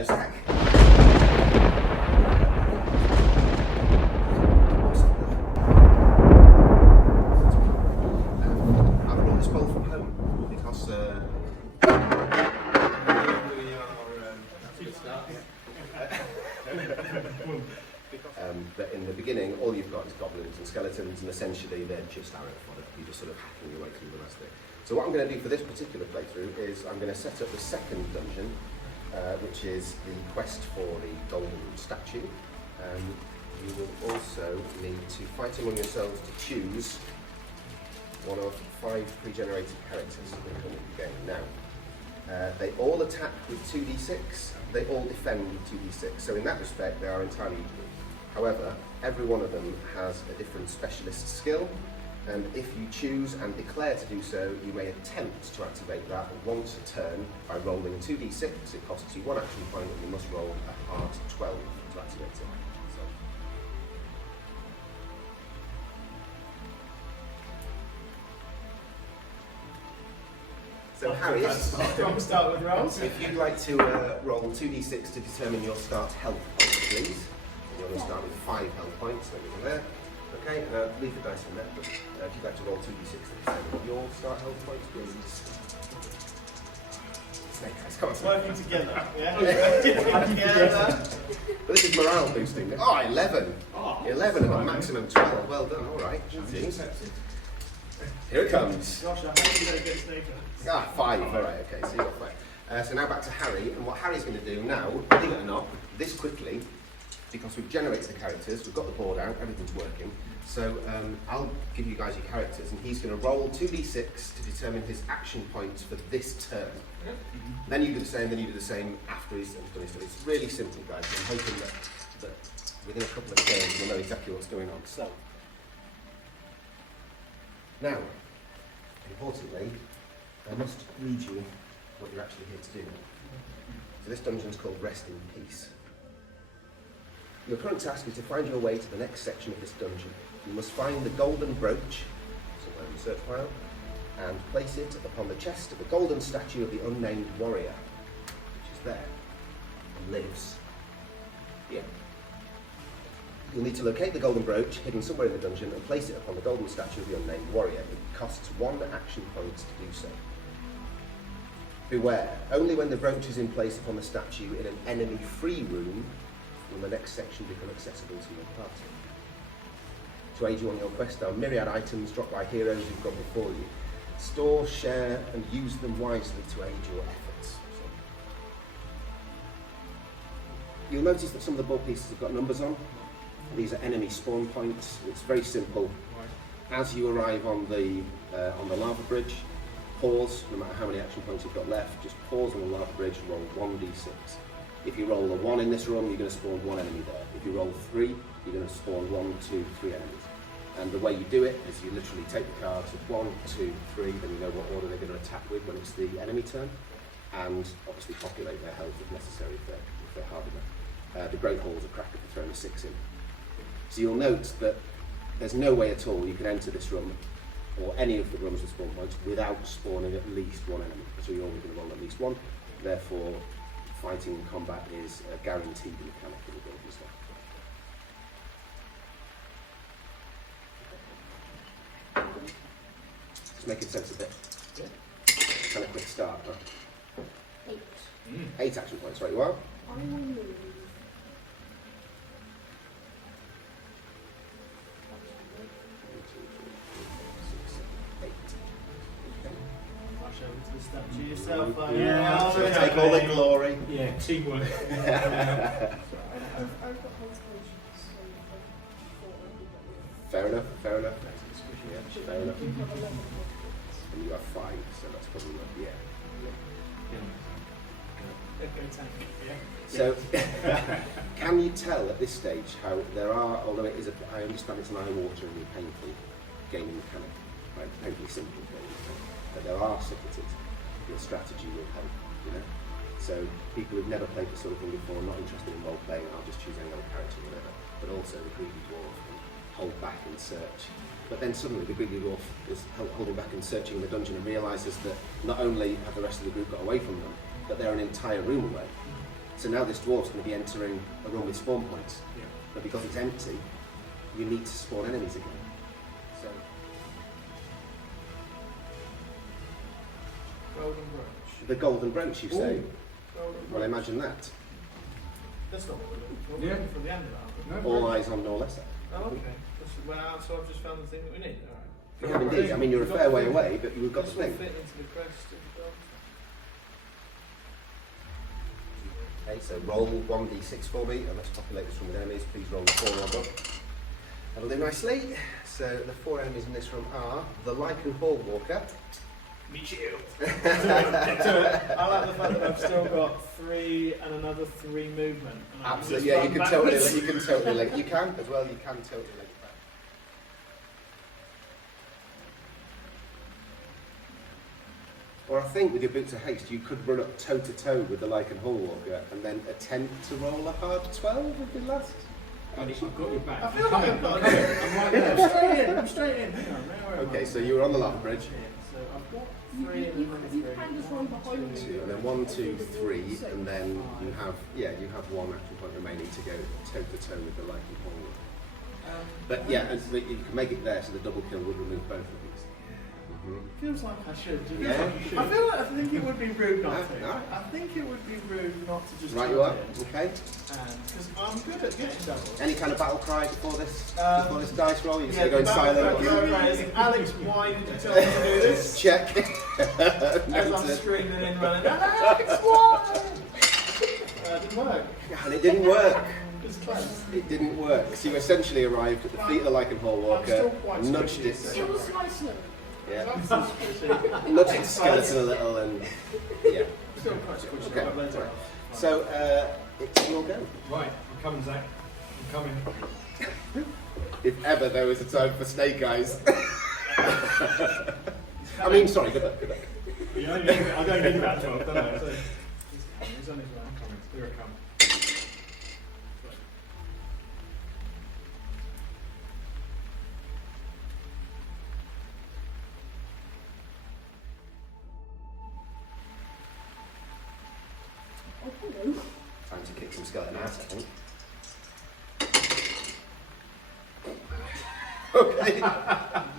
Hello, Zach. I brought this bowl from home because that in the beginning, all you've got is goblins and skeletons, and essentially they're just arrow fodder. You're just sort of hacking your way through the rest of it. So what I'm going to do for this particular playthrough is I'm going to set up the second dungeon, which is the quest for the golden statue. You will also need to fight among yourselves to choose one of 5 pre-generated characters that come with the game. Now, they all attack with 2d6, they all defend with 2d6, so in that respect they are entirely equal. However, every one of them has a different specialist skill, and if you choose and declare to do so, you may attempt to activate that once a turn by rolling 2d6. It costs you 1 action point, and you must roll a hard 12 to activate it. So Harry, start with rolls. If you'd like to roll 2d6 to determine your start health points, please. You're going to start with 5 health points, over there. Okay, leave the dice in there, but if you'd like to roll 2d6 to determine your start health points, please. Snake eyes, come on. Working together, yeah? Working together. But this is morale boosting. Oh, 11. Oh, 11 and a maximum 12. Well done, alright. Here it comes. Gosh, I hope you don't get snake eyes. 5. Alright, okay, so you got 5. So now back to Harry, and what Harry's going to do now, believe it or not, this quickly, because we've generated the characters, we've got the board out, everything's working. So I'll give you guys your characters, and he's going to roll 2d6 to determine his action points for this turn. Then you do the same, then you do the same after he's done his turn. It's really simple, guys. I'm hoping that within a couple of turns you'll know exactly what's going on. So, now, importantly, I must read you what you're actually here to do. So this dungeon is called Rest in Peace. Your current task is to find your way to the next section of this dungeon. You must find the golden brooch, somewhere in the search file, and place it upon the chest of the golden statue of the unnamed warrior, which is there, and lives here. You'll need to locate the golden brooch, hidden somewhere in the dungeon, and place it upon the golden statue of the unnamed warrior. It costs 1 action point to do so. Beware, only when the brooch is in place upon the statue in an enemy-free room will the next section become accessible to your party. To aid you on your quest, there are myriad items dropped by heroes who've gone before you. Store, share, and use them wisely to aid your efforts. You'll notice that some of the board pieces have got numbers on. These are enemy spawn points. It's very simple. As you arrive on the lava bridge, pause, no matter how many action points you've got left, just pause on the lava bridge and roll 1d6. If you roll a 1 in this room, you're going to spawn 1 enemy there. If you roll 3, you're going to spawn 1, 2, 3 enemies. And the way you do it is you literally take the cards of 1, 2, 3, then you know what order they're going to attack with when it's the enemy turn, and obviously populate their health if necessary if they're hard enough. The Great Halls are cracked if you're throwing a 6 in. So you'll note that there's no way at all you can enter this room, or any of the rooms with spawn points, without spawning at least 1 enemy. So you're always going to roll at least 1. Therefore, fighting and combat is a guaranteed mechanic in the build as well. Just making sense of it. Yeah. Kind of quick start, huh? 8. 8 action points, right you are? I will move. Rush over to the statue yourself. Yeah, so take all the glory. Yeah, teamwork. I've got health potions, so Fair enough. Yeah, fair enough. you have 11 And you have 5, so that's probably not, yeah. So, can you tell at this stage how there are, although it is I understand it's an eye-watering and painful gaming mechanic, right, painfully simple gaming mechanic, but there are subtleties your strategy will help, you know? So, people who've never played this sort of thing before, not interested in role-playing, I'll just choose any other character or whatever, but also the greedy dwarf can hold back and search. But then suddenly the greedy dwarf is holding back and searching in the dungeon and realises that not only have the rest of the group got away from them, but they're an entire room away. So now this dwarf's going to be entering a room with spawn points. Yeah. But because it's empty, you need to spawn enemies again. So Golden brooch. the golden brooch, you say? Golden Well, brooch. imagine that. That's not what we're looking for. Yeah. We're looking for the end of that. No, All eyes on Norlessa. Oh, okay. So I've just found the thing that we need. Alright. You have indeed. I mean, you're a fair way away, but you've got the This will thing. fit into the crest of the dog. Okay, so roll 1d6 for me, and let's populate this room with enemies. Please roll the 4 or above. That'll do nicely. So the 4 enemies in this room are the Lycan Hall Walker. Me too. I like the fact that I've still got 3 and another 3 movement. And I can Absolutely, just yeah, run you can backwards. totally link. You can as well. You can totally link back. Or I think with your boots of haste, you could run up toe to toe with the Lycan Hall Walker and then attempt to roll a hard 12 would be last. I've got your back. I feel like I've got I'm right there. I'm straight in. Hang on, where am I? Okay, so you were on the lava bridge. So I've got You 3 and another 3. can just run behind me. 2, and then 1, 2, 3, and then you have one action point remaining to go toe to toe with the Lycan Hall Walker. But yeah, and so that you can make it there, so the double kill would remove both of these. Feels like I should. Do Yeah. I think it would be rude not to. Alright. I think it would be rude not to just Right, jump you are. in. Okay. Because I'm good at getting doubles. Any kind of battle cry before this dice roll? You just Yeah, going the silent. battle is, Alex, why did you tell me to do this? Check. As I'm Noted. screaming in, running, Alex, why? Didn't work. And it didn't work. It's close. It didn't work. So you essentially arrived at the feet of the Lycan Hall I'm still Walker, quite nudged squishy, it, so- It was nice though. yeah, I'm still squishy. nudged its skeleton a little, and yeah. Still quite squishy. Okay, but later right. on. So it's your go. Right, I'm coming, Zach. I'm coming. If ever there was a time for snake eyes. I mean, sorry, good luck, good luck. I don't need about 12, don't I? So, he's on his way. I'm coming. Here I come. Oh, hello. Time to kick some skeleton ass, I think. Okay. Did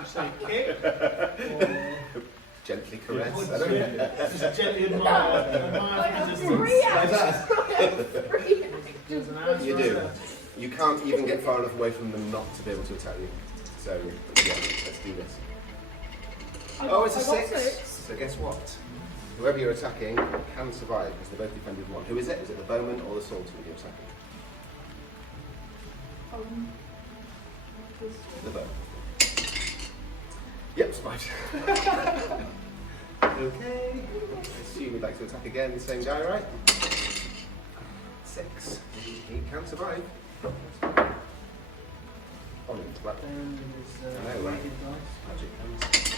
you say kick? Or Gently caress. I don't know. just gently admire? I have Resistance. 3 actions. I have 3 There's actions. an answer You do. there. You can't even get far enough away from them not to be able to attack you. So, yeah, let's do this. Oh, it's a I got 6. So guess what? Whoever you're attacking can survive because they both defend with 1. Who is it? Is it the bowman or the swordsman you're attacking? This The bow. Yep, smite. Okay. I assume you'd like to attack again, the same guy, right? 6. He can survive. Oh, no, right. Then there's I know, right? weighted dice. Magic hands.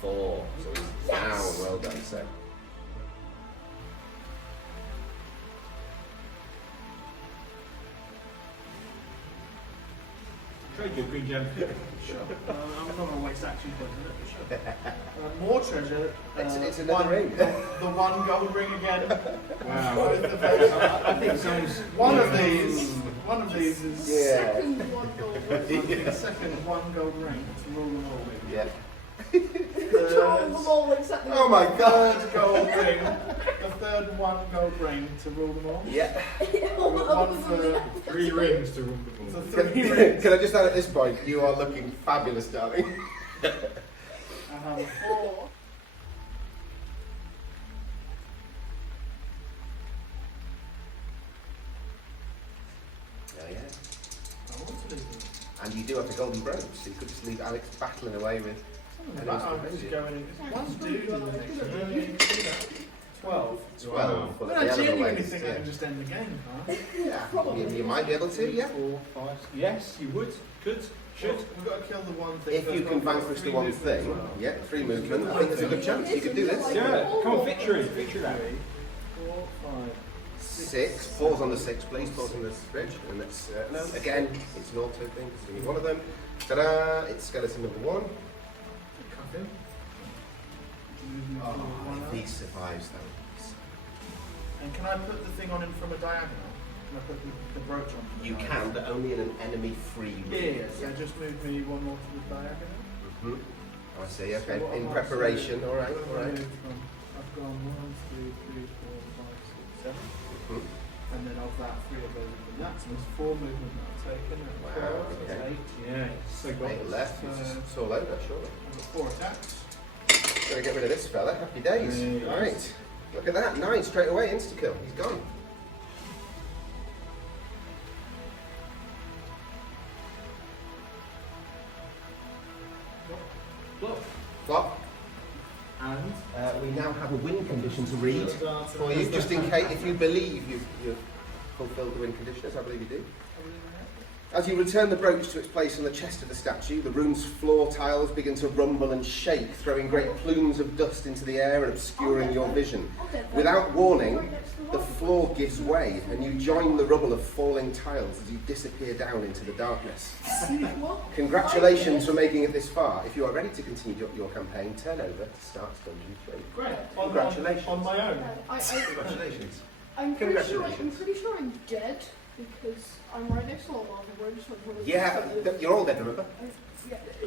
4. So he's down. Well done, so. Trade your green gem. Sure. I'm not going to waste action points on it, but sure. More treasure. It's another ring. The 1 gold ring again. Wow. Both of those. I think someone's... One of these is Yeah. second one gold. the second 1 gold ring to rule them all. Yeah. Control them all except the Oh my god. Third gold ring. The third 1 gold ring to rule them all. Yeah. all the One others for- on the left. 3 rings to rule the The ball. 3 rings. Can I just add at this point, you are looking fabulous, darling. I have a 4. Oh yeah. I want to leave them. And you do have the golden brooch, so you could just leave Alex battling away with. Something about I'm just going in. One's dude in the next. 12. 12. Wow. For When the I other genuinely ways, think I can just end the game, huh? Yeah, you might be able to, yeah. 4, 5. Yes, you would. Could. Should. We've got to kill the one thing. If you first. can I've got vanquish the 3 one movement thing, as well. yeah, 3 movement, I think there's a good chance you could do this. Yeah, come on, victory. Victory that. 4, 5. 6. Pause on the 6, please. Pause on the bridge. And let's, no, again, it's an auto thing, because you need one of them. Ta-da! It's skeleton number 1. Cuff him. Oh, if he survives though. And can I put the thing on him from a diagonal? Can I put the brooch on? from a You diagonal? can, but only in an enemy-free room. Yeah, so just move me one more to the diagonal. I see, okay. So what In am I preparation, saying? alright, Where have I alright. moved from? I've gone 1, 2, 3, 4, 5, 6, 7. And then of that, 3 of those have been that. So there's 4 movement that I've taken. That's Wow, 12, so okay. that's 8. Yeah, so got Eight left, it's all over, surely. I've got 4 attacks. Gonna get rid of this fella, happy days. Yeah. Right, look at that, 9 straight away, insta-kill, he's gone. Look. Flop. And We now have a win condition to read Gorgon for you, just in case, if you believe you've fulfilled the win conditions, I believe you do. As you return the brooch to its place on the chest of the statue, the room's floor tiles begin to rumble and shake, throwing great plumes of dust into the air and obscuring your vision. Without warning, the floor gives way, and you join the rubble of falling tiles as you disappear down into the darkness. Congratulations for making it this far. If you are ready to continue your campaign, turn over to start Dungeon 3. great. Congratulations. On my own. Congratulations. I'm pretty Congratulations. sure I'm dead because I'm right next to a lava bridge. So I'm probably Yeah, you're all dead, remember?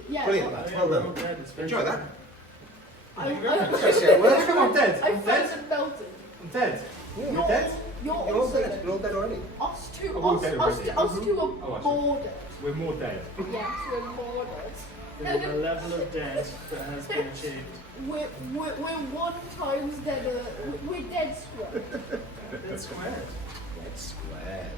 yeah. Brilliant, but lads. Well Yeah, done. we're all dead, it's very Enjoy that. I, So, well, Come on, dead. I I'm dead. frozen melted. I'm dead. Yeah. You're dead? You're You're all also dead. dead. You're all dead already. Us two, Oh, we're us, dead us, already. us two Oh, are I see. more dead. We're more dead. Yes, we're more dead. There's a level of dead that has been achieved. We're 1 times deader. We're dead squared. It's squared. Dead squared.